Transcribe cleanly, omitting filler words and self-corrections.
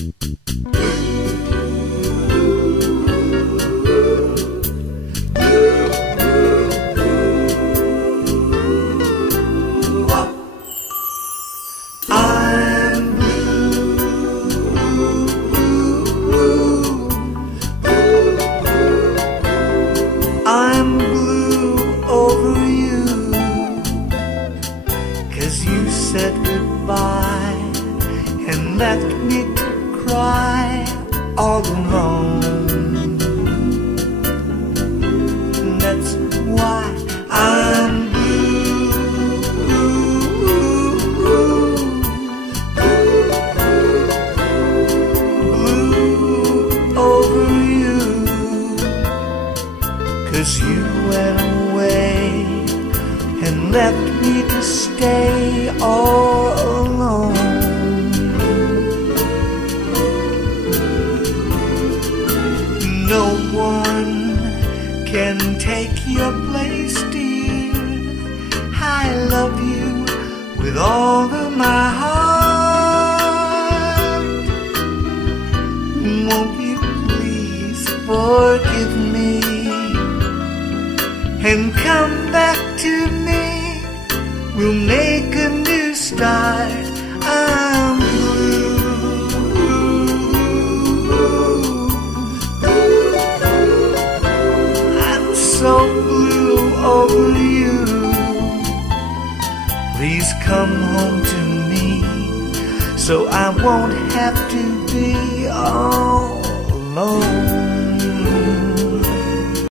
I'm blue over you, 'cause you said goodbye and left me to cry all alone. That's why I'm blue over you, 'cause you went away and left me to stay all alone. No one can take your place, dear. I love you with all of my heart. Won't you please forgive me and come back to me? We'll make a new start. I'm blue. I'm so blue over you. Please come home to me so I won't have to be all alone.